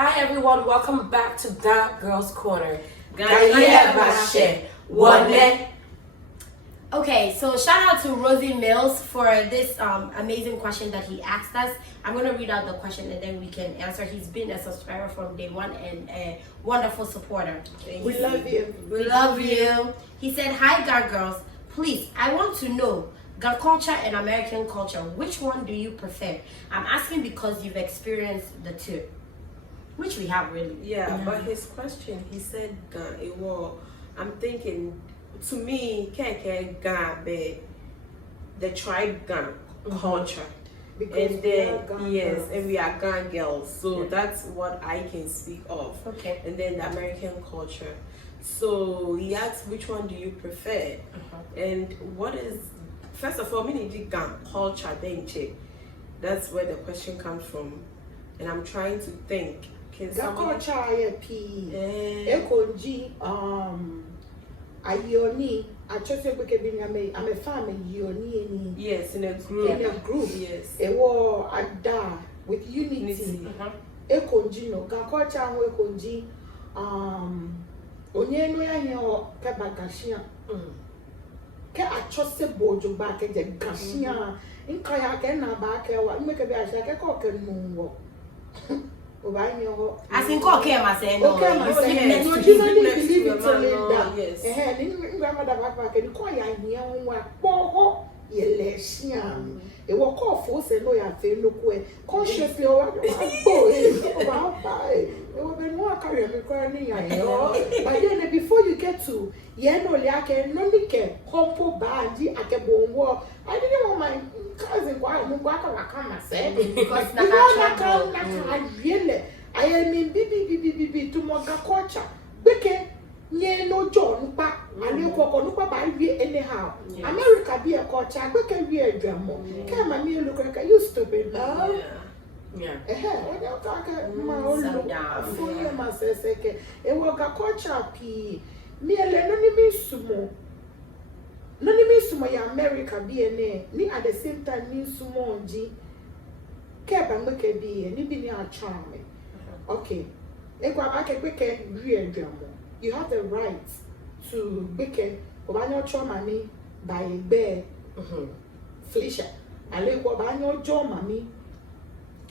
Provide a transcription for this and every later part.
Hi everyone, welcome back to GAGirls Corner. Okay, so shout out to Rosie Mills for this amazing question that he asked us. I'm going to read out the question and then we can answer. He's been a subscriber from day one and a wonderful supporter. We love you. We love you. He said, hi GAGirls, please, I want to know GAG culture and American culture, which one do you prefer? I'm asking because you've experienced the two, which we have really. Yeah, but his question, he said GAG. Well, I'm thinking, to me, KK GAG, the tribe GAG culture. Because and then and we are GAGirls, so that's what I can speak of. Okay. And then the American culture. So he asked, which one do you prefer? And what is, first of all, meaning the GAG culture, that's where the question comes from. And I'm trying to think. GAG culture, Ekonji, Ayoni. I just say I'm a family. Yes, in a group. In a group. Yes. Ewo ada with unity. Ekonji no. GAG culture Ekonji. Onye no ya nyo ke bagashia. Ke achose bojo ba ke je gashia. Inka ya ke na ba ke wa. Ime ke be asha ke ko ke nuwo. As in call care myself. Okay, myself. You usually believe it to that. Yes. Grandmother back and call ya near one boho yelesian. It will call for say no ya feel no way. Consciously or boy about by. It will be no carry me crying. But then before you get to Yeno Liake, no Nike, Hompo Bandi, Akebongo, I didn't want my cousin why no come myself because I really I am in BB to more culture. Beke nye no John pa and you walk on by anyhow. America be a culture, beke be a drama. Come and me look like you stupid now. Yeah. What else I my own full myself second. It was a culture p me a lenony sumo. No ni mean sumo ya America BNA ni at the same time mean sumo G Keba make be ni bi ni a charm. Okay. Ekwa ba ke beke real drama. You have the right to beke obanyo choma ni by bear Felicia. Ale ko banyo jo mami.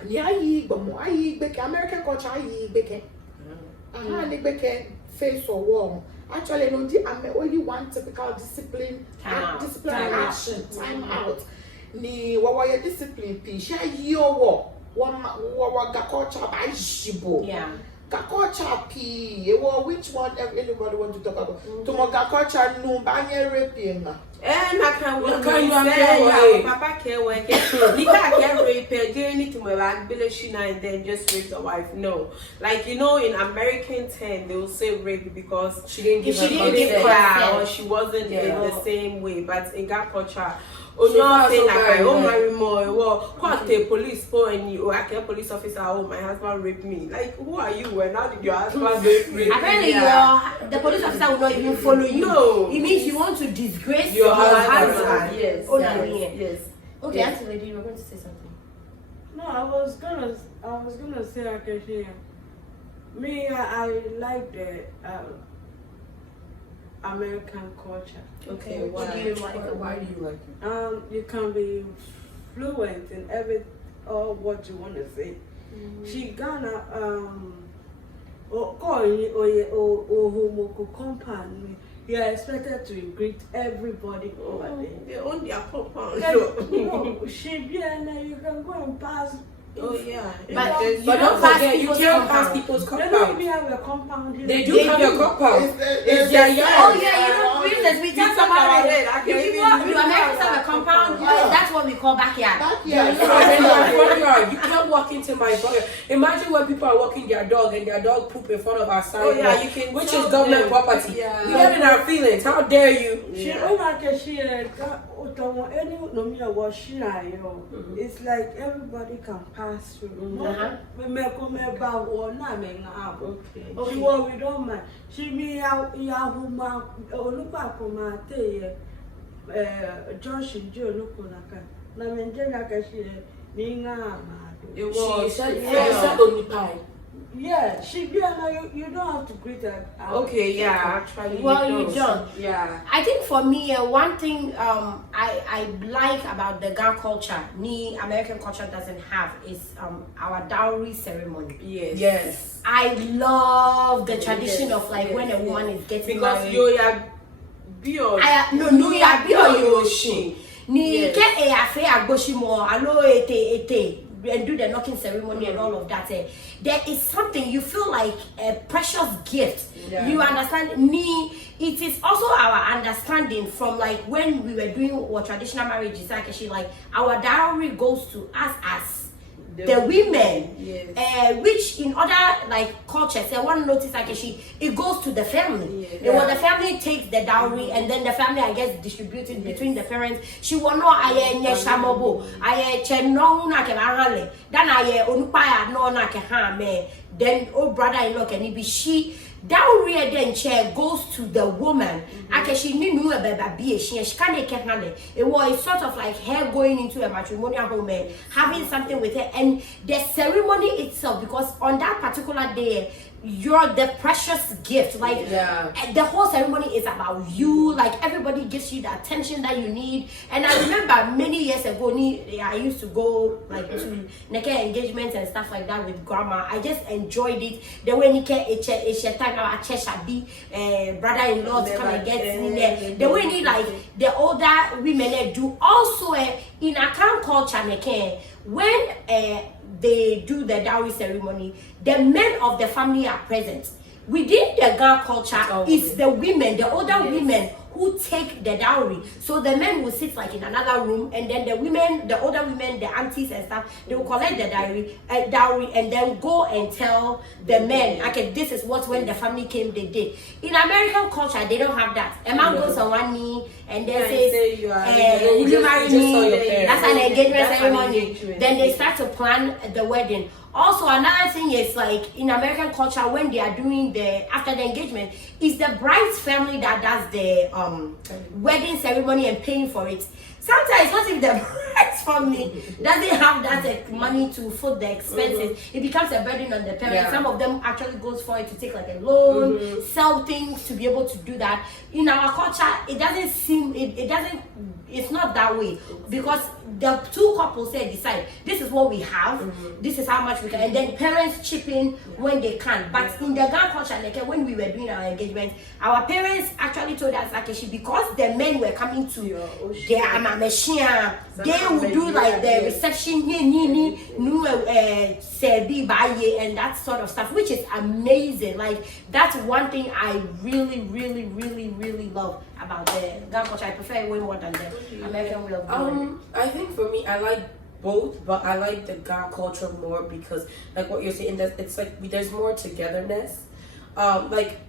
Ni ayi gbomo ayi beke American culture ayi beke. Aha ni beke face or wall. Actually, no, I'm only one typical discipline, disciplinary action, time out. Ni wawa discipline pi. Share your wawa gakocha by shibo. Yeah. Gakocha pi. Which one anybody want to talk about? To mo gakocha no banye raping. And I can Papa care work. You can't rape a journey to my back, Billashina, and then just rape the wife. No. Like, you know, in American term, they will say rape because she didn't give her or she wasn't in the same way. But in GAG culture, marry more. Well, quite a police and you a police officer. Oh, my husband raped me. Like, who are you? And how did your husband rape me? Apparently, the police officer will not even follow you. No, it means you want to disgrace your husband. Yes. Oh, yes. Okay, Auntie Lady, you were going to say something. No, I was gonna say I can hear. Me, I like the American culture. Okay, why do you like it? Why do you like it? You can be fluent in all what you want to say. She gonna compound. You are expected to greet everybody over there. They own their compound. No, she be and you can go and pass. Oh yeah, but don't forget, you can't pass people's compound. They don't even have a compound here. They do have a compound. It's their yard. Oh yeah, you know, business. We talk about it. You Americans have a compound. That's what we call backyard. You can't walk into my backyard. Imagine when people are walking their dog and their dog poop in front of our side. Oh yeah, you can. Which is government property. Yeah. We have in our feelings. How dare you? It's like everybody can pass through. We don't mind. She be Yahuma Olupakoma Josh and Joe Lukunaka. Namenjaka she Ninga. She said only pie. Yeah, she you don't have to greet her. Okay, yeah, actually. Well, you don't. Yeah. I think for me, one thing I like about the Ghana culture, American culture doesn't have is our dowry ceremony. Yes. I love the tradition of like when a woman is getting married. Because no ya bi o yoshi. Ni ke e afe agboshi mo alo ete and do the knocking ceremony and all of that. There is something you feel like a precious gift. You understand? It is also our understanding from like when we were doing what traditional marriage is actually like our dowry goes to us as the women, which in other like cultures, I want to notice like it goes to the family. The family takes the dowry and then the family I guess distributed between the parents. She will know I shamobo, I cheno na ke bahale, then I unpaya no na ke ha me, then oh brother-in-law can be she. Dowry then chair goes to the woman. She knew a baby. She can't get handle. It was sort of like her going into a matrimonial home and having something with her, and the ceremony itself, because on that particular day you're the precious gift. Like the whole ceremony is about you. Like everybody gives you the attention that you need. And I remember many years ago, I used to go like to Neke engagements and stuff like that with grandma. I just enjoyed it. The way Nike time our brother-in-law to come and get in there. The way like the older women do also in Akan culture Neke when they do the dowry ceremony, the men of the family are present. Within the Ghana culture, it's the women, the older women who take the dowry. So the men will sit like in another room, and then the women, the older women, the aunties and stuff, they will collect the dowry and then go and tell the men, okay, this is what when the family came they did. In American culture, they don't have that. A man goes on one knee and then says, will you marry me? That's an engagement ceremony. Then they start to plan the wedding. Also, another thing is like in American culture, when they are doing after the engagement, is the bride's family that does the wedding ceremony and paying for it. Sometimes, what if the bride's family doesn't have that money to foot the expenses? It becomes a burden on the parents. Some of them actually goes for it to take like a loan, sell things to be able to do that. In our culture, it doesn't seem, it's not that way, because the two couples decide this is what we have, this is how much we can, and then parents chip in when they can. But in the Ghana culture, like when we were doing our engagement, our parents actually told us actually because the men were coming to their machine, they would do like the reception, and that sort of stuff, which is amazing. Like that's one thing I really, really, really, really love about the Ghana culture. I prefer it way more than the American way of doing it. I think for me, I like both, but I like the Ghana culture more because, like what you're saying, that it's like there's more togetherness. Like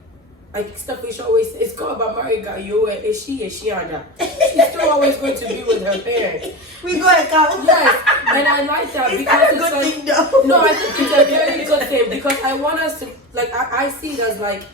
stuff we should always, it's called about married guy. Is she Ada? She's still always going to be with her parents. We go and count. Yes, and I like that because it's like, thing though? No, I think it's a very good thing because I want us to like I see it as like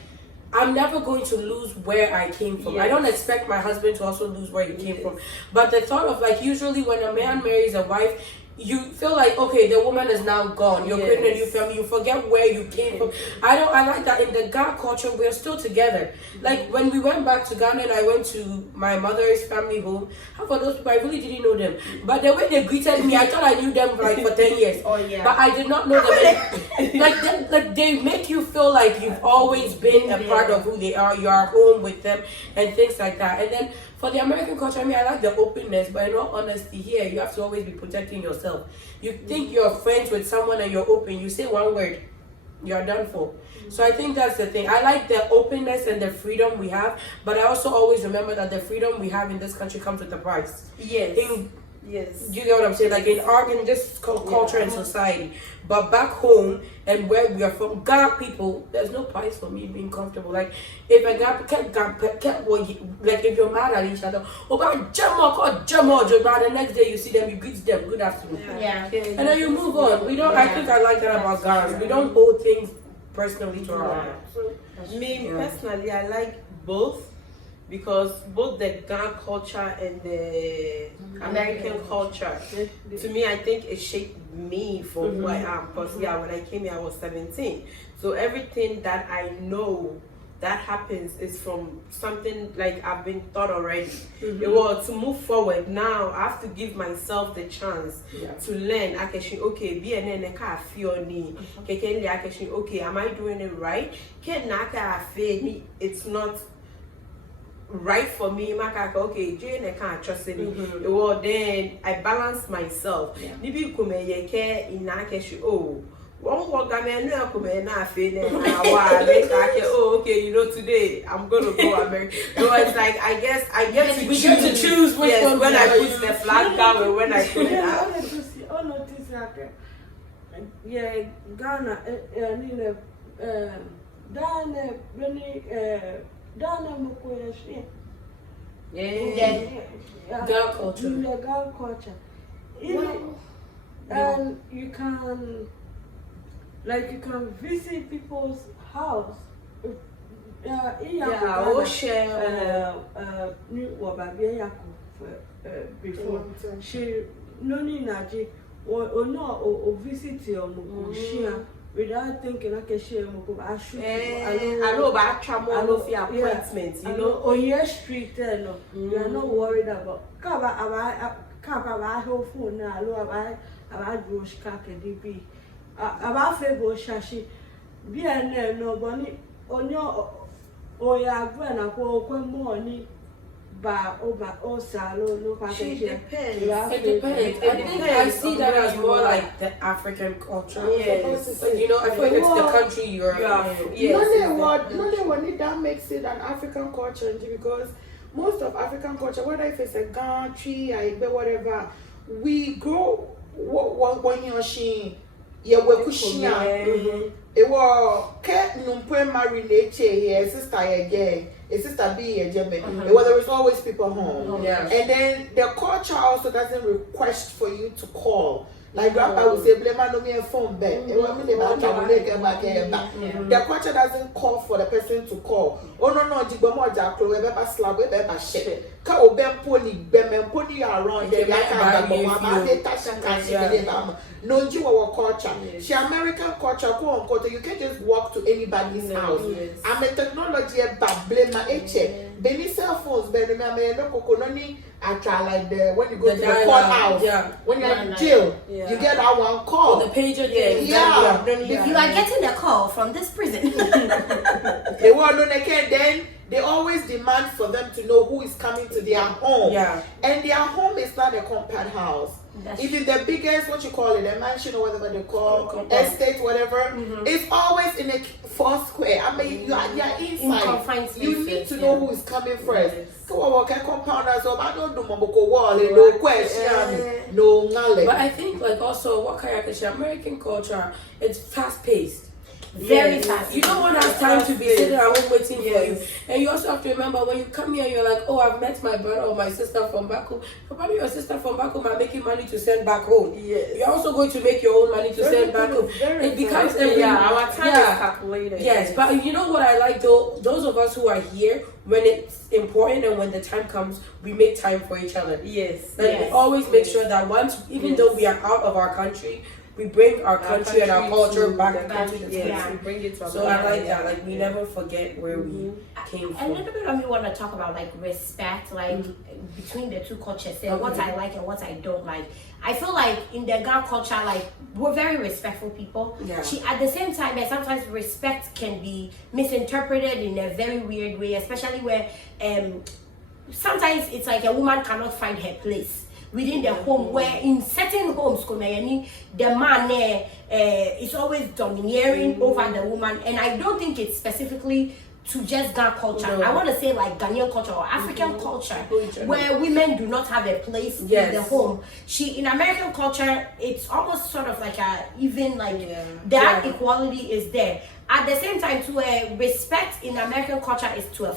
I'm never going to lose where I came from. I don't expect my husband to also lose where he came from. But the thought of like usually when a man marries a wife, you feel like okay, the woman is now gone. You're creating a new family. You forget where you came from. I like that in the Ghana culture. We're still together. Like when we went back to Ghana and I went to my mother's family home. Half of those people I really didn't know them, but the way they greeted me, I thought I knew them like for 10 years. But I did not know them. like they make you feel like you've always been a part of who they are. You are home with them and things like that. And then for the American culture, I mean, I like the openness, but in all honesty, here you have to always be protecting yourself. You think you're friends with someone and you're open, you say one word, you're done for. So I think that's the thing. I like the openness and the freedom we have, but I also always remember that the freedom we have in this country comes with a price. Yes. Yes. You get what I'm saying? Like in this culture and society. But back home and where we are from, Ghana people, there's no price for me being comfortable. Like if a Ghana like if you're mad at each other, the next day you see them, you greet them, good afternoon. And then you move on. We don't I think I like that about Ghana. We don't hold things personally to our heart. Me personally, I like both. because both the Ghana culture and the American culture, to me, I think it shaped me for who I am. Because when I came here, I was 17. So everything that I know that happens is from something like I've been taught already. Well, to move forward now, I have to give myself the chance to learn. Okay, be an okay, am I doing it right? It's not right for me. Okay, Jane, I can't trust it. Well, then I balance myself. Maybe come in oh. One walk I mean no come na fe oh okay, you know, today I'm gonna go America. So it's like I get to choose which one when I put the flag down and when I put it up. All notice like Ghana Dana Mukoyashi. Girl culture. Girl culture. And you can visit people's house. Before she no need naji or no visit your without thinking I share I should I travel of your appointments, you know. On your street no. You are not worried about phone now, about Bush DB. About Febo Shashi, be a no bonny on your or your grand money. It depends. It depends. I think I see that as more like the African culture. Yes. You know, I feel like it's the country you're in. Yes. That makes it an African culture because most of African culture, whether if it's a Ghana tree, whatever, we grow when you're seeing. Yeah, we're pushing. It was Kate Numpe married here, sister again, a sister be a German. Well, there is always people home. And then the culture also doesn't request for you to call. Like grandpa would say, blame no me a phone back. The culture doesn't call for the person to call. Oh no, Jibomo Jacklo, we better slap, we better shit. Ka obem pony around there, no, you our culture. She American culture, quote unquote. You can't just walk to anybody's house. I'm a technology about blame my eche. Baby cell phones, baby, no cocononi. I try like when you go to the courthouse. When you're in jail, you get that one call. The pager, You are getting a call from this prison. They want to then. They always demand for them to know who is coming to their home. And their home is not a compound house. Even the biggest, what you call it, a mansion or whatever they call, estate, whatever, it's always in a 4 square. I mean, you are inside. You need to know who is coming first. Compound as well. I don't do wall, no question, no knowledge. But I think like also what American culture, it's fast paced. Very fast. You don't want to have time to be sitting at home waiting for you. And you also have to remember when you come here, you're like, oh, I've met my brother or my sister from back home. Probably your sister from back home are making money to send back home. You're also going to make your own money to send back home. It becomes our time is calculated. Yes, but you know what I like though? Those of us who are here, when it's important and when the time comes, we make time for each other. We always make sure that once, even though we are out of our country, we bring our country and our culture back into the country. We bring it to so I like that. Like we never forget where we came from. A little bit of me want to talk about like respect, like between the two cultures, and what I like and what I don't like. I feel like in the Ghana culture, like we're very respectful people. At the same time, and sometimes respect can be misinterpreted in a very weird way, especially where sometimes it's like a woman cannot find her place within the home, where in certain homes, the man is always domineering over the woman, and I don't think it's specifically to just Ghana culture. I want to say like Ghanaian culture or African culture, where women do not have a place in the home. In American culture, it's almost sort of like that equality is there. At the same time, to respect in American culture is to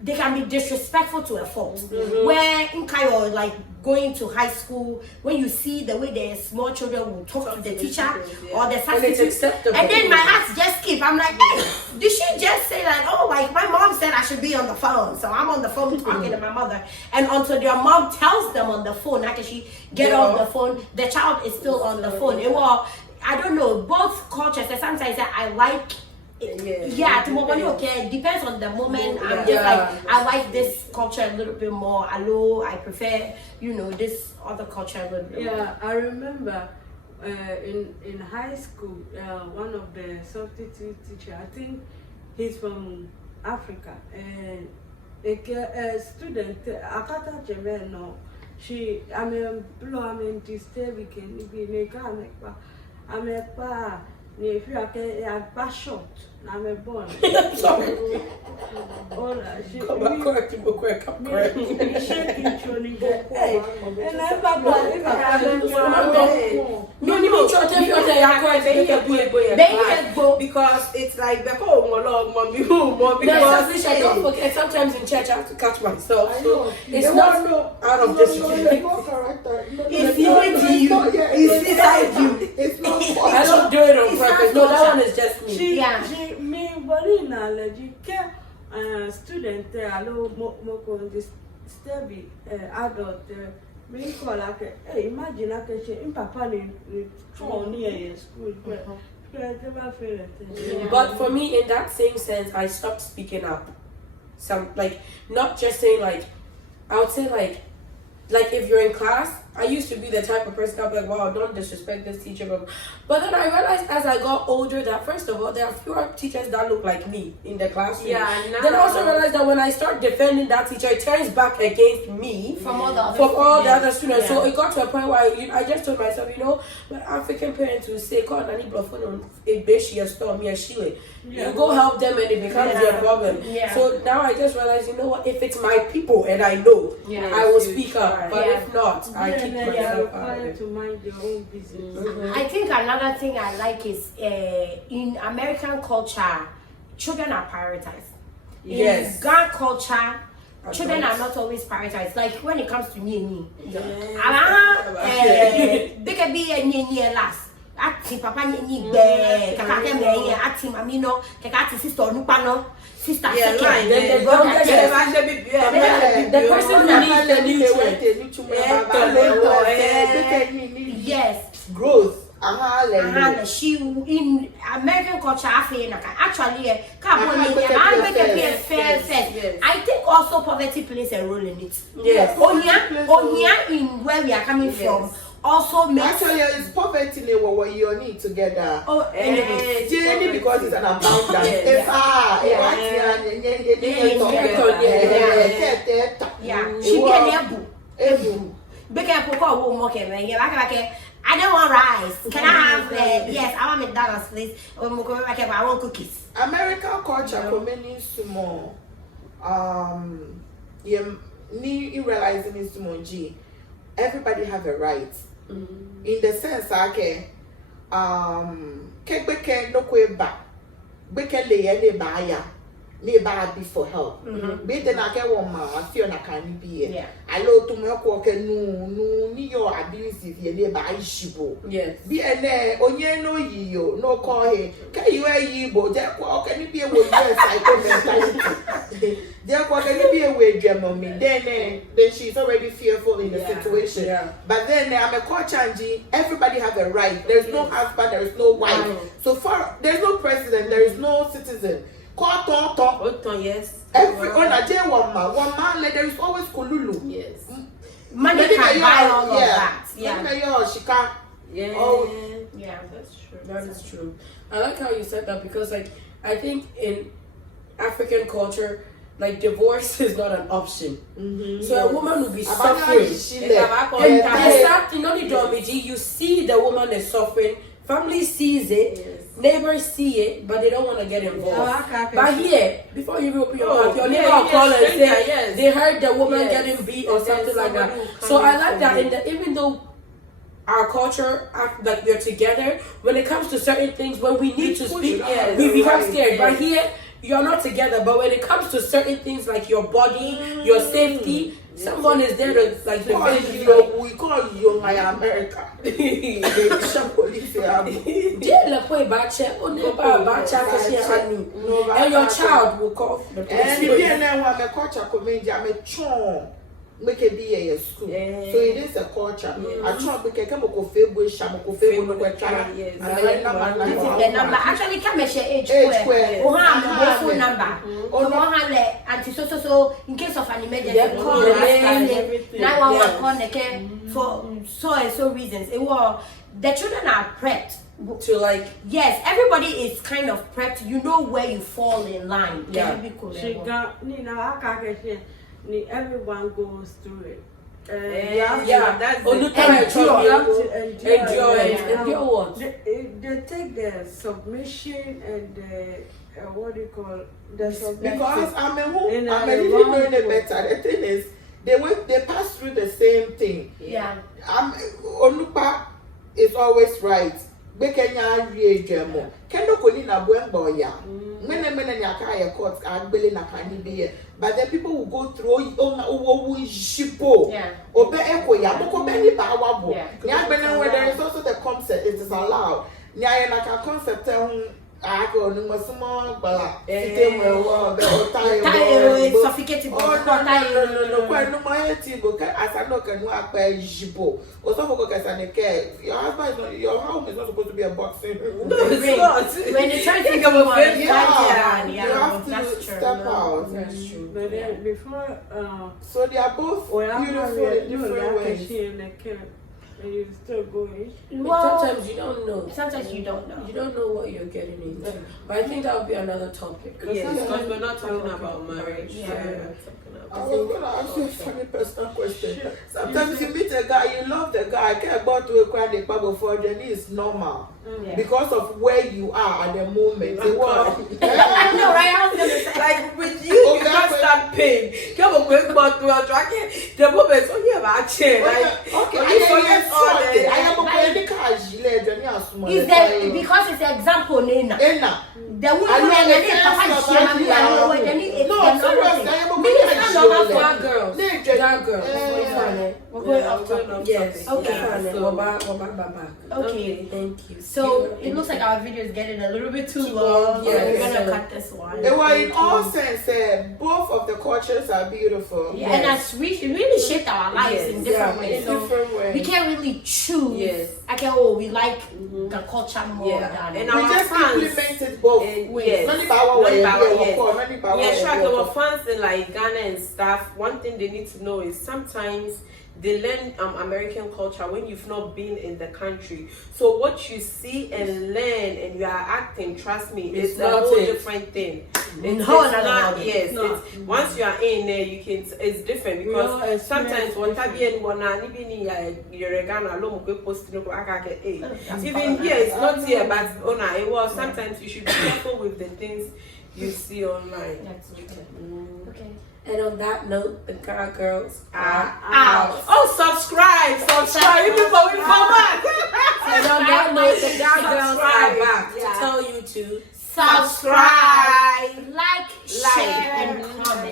they can be disrespectful to a fault. Where in Cairo, like going to high school, when you see the way the small children will talk to the teacher or the substitute, and then my heart just skips. I'm like, hey, did she just say that? Oh, like my mom said I should be on the phone. So I'm on the phone talking to my mother. And until their mom tells them on the phone, how can she get off the phone? The child is still on the phone. It was, I don't know, both cultures. Sometimes I like okay, depends on the moment. I'm just like, I like this culture a little bit more. Hello, I prefer, this other culture a little bit more. Yeah, I remember in high school, one of the substitute teacher, I think he's from Africa, and a student, Akata Jemeno, I'm disturbing, I'm a pa. If you are a short, I'm a born. Sorry. Come correct. Because it's like because I don't forget. Sometimes in church I have to catch myself. So it's not out of discipline. It's inside you. It's not. I don't do it on purpose. No, that one is just me. Me, Bolina, student, allo moko disturbi adult. Me call like, hey, imagine like in papa ni near school. But for me, in that same sense, I stopped speaking up. Some not just saying I would say like if you're in class, I used to be the type of person I'd be like, wow, don't disrespect this teacher. But then I realized as I got older that first of all, there are fewer teachers that look like me in the classroom. Then I also realized that when I start defending that teacher, it turns back against me from all the other students. So it got to a point where I just told myself, my African parents will say, God, I need a beshi, a storm, a shile. You go help them and it becomes their problem. So now I just realized, you know what, if it's my people and I know, I will speak up. But if not, I keep myself out of it. To mind your own business. I think another thing I like is in American culture, children are prioritized. Yes. In Ghana culture, children are not always prioritized. Like when it comes to me. Big be a last. Ati papa ni be kaka ke me ati mami no kaka sister onupano sister second the person who needs the nutrient yes growth she in American culture actually I think also poverty plays a role in it. Yes. Onya in where we are coming from also makes actually it's poverty what you need together. Anyway, because it's an abundance. I don't want rice. Can I have yes, I want McDonald's please. I want cookies. American culture commonly small. You realizing is small G. Everybody have a right. In the sense kebeke no kweba. Beke leye ne baya. Ne ba be for help. Be the na ke woman afio na kan be. I lo to me ko ke no ni your abusive ye ne ba ishibo. Yes. Be ene onye no yiyo no call he. Ke you yibo je ko ke ni be wo psycho mentality. Therefore, can you be away, mommy? Then she's already fearful in the situation. Yeah. But then I'm a coach, Angie. Everybody have a right. There is no husband. There is no wife. So far, there is no president. There is no citizen. Yes. Every on a day one man. There is always kululu. Yes. Money can buy all of that. She can't. Yeah. Oh, yeah, that's true. That is true. I like how you said that because, I think in African culture, divorce is not an option. So a woman will be suffering. You see the woman is suffering. Family sees it. Neighbors see it, but they don't want to get involved. But here, before you open your mouth, your neighbor will call and say they heard the woman getting beat or something like that. So I like that. Even though our culture act like we're together, when it comes to certain things, when we need to speak, we become scared. But here, you're not together. But when it comes to certain things like your body, your safety, someone is there to like defend you. We call you my America. And your child will call for the police. And if you know what a culture community, I'm a chon. Make a BA at school. So it is a culture. I try to come up with Facebook, Shamoko, Facebook, the number actually come and share age square. Oh, have phone number. Oh, no, anti so in case of an emergency, call 911 call for so and so reasons. It was the children are prepped to like, yes, everybody is kind of prepped. You know where you fall in line. Yeah. She got, everyone goes through it. That's endure what? They take the submission and the what do you call the submission. Because I'm even knowing it better. The thing is, they pass through the same thing. Yeah. Olupa is always right. Bekenya Riejemo. Kendo Kolina Buemboya. Many Yakaya courts are billing a candy beer. But then people will go through Shipo. Yeah. Obe Eko Yamoko Benny Bawabo. Yeah. Where there is also the concept, it is allowed. Nyanaka concept. I go no small bala. Suffocating. No, quite no my table. As I know, can work by Jibo. Or some of your husband, your home is not supposed to be a boxing. No, it's not. When you try to think about it, you have to step out. That's true. But then before, so they are both beautiful in different ways. And you're still going. Well, sometimes you don't know. Sometimes you don't know. You don't know what you're getting into. But I think that would be another topic. Yes, because we're not talking about marriage. I was going to ask you a funny personal question. Sometimes you meet a guy, you love the guy, can't go to a crowd before then it's normal. Because of where you are at the moment. I know, right? I was going to say. Like with you, you can't start pain. Come on, quick, but we are tracking the moment. So you have actually like, okay, I am a the car. Is that because it's an example, Nena? The woman and the papa GAGirls. We're going off topic. Yes. Okay. Okay. Thank you. So it looks like our video is getting a little bit too long. Yeah, we're gonna cut this one. Well, in all sense, both of the cultures are beautiful. Yeah, and as it really shaped our lives in different ways. So we can't really choose. Yes. We like the culture more than. And we our just fans implemented both. Yes. Our fans in like Ghana and stuff. One thing they need to know is sometimes they learn American culture when you've not been in the country. So what you see and learn and you are acting, trust me, it's a whole different thing. It's not, yes. It's, once you are in there, you can. It's different because sometimes what even here it's not here, but it was. Sometimes you should be careful with the things you see online. That's okay. Okay. And on that note, the GAGirls are out. Oh, subscribe! Before we come back. And on that note, the GAGirls are back to tell you to subscribe, like, share, and comment.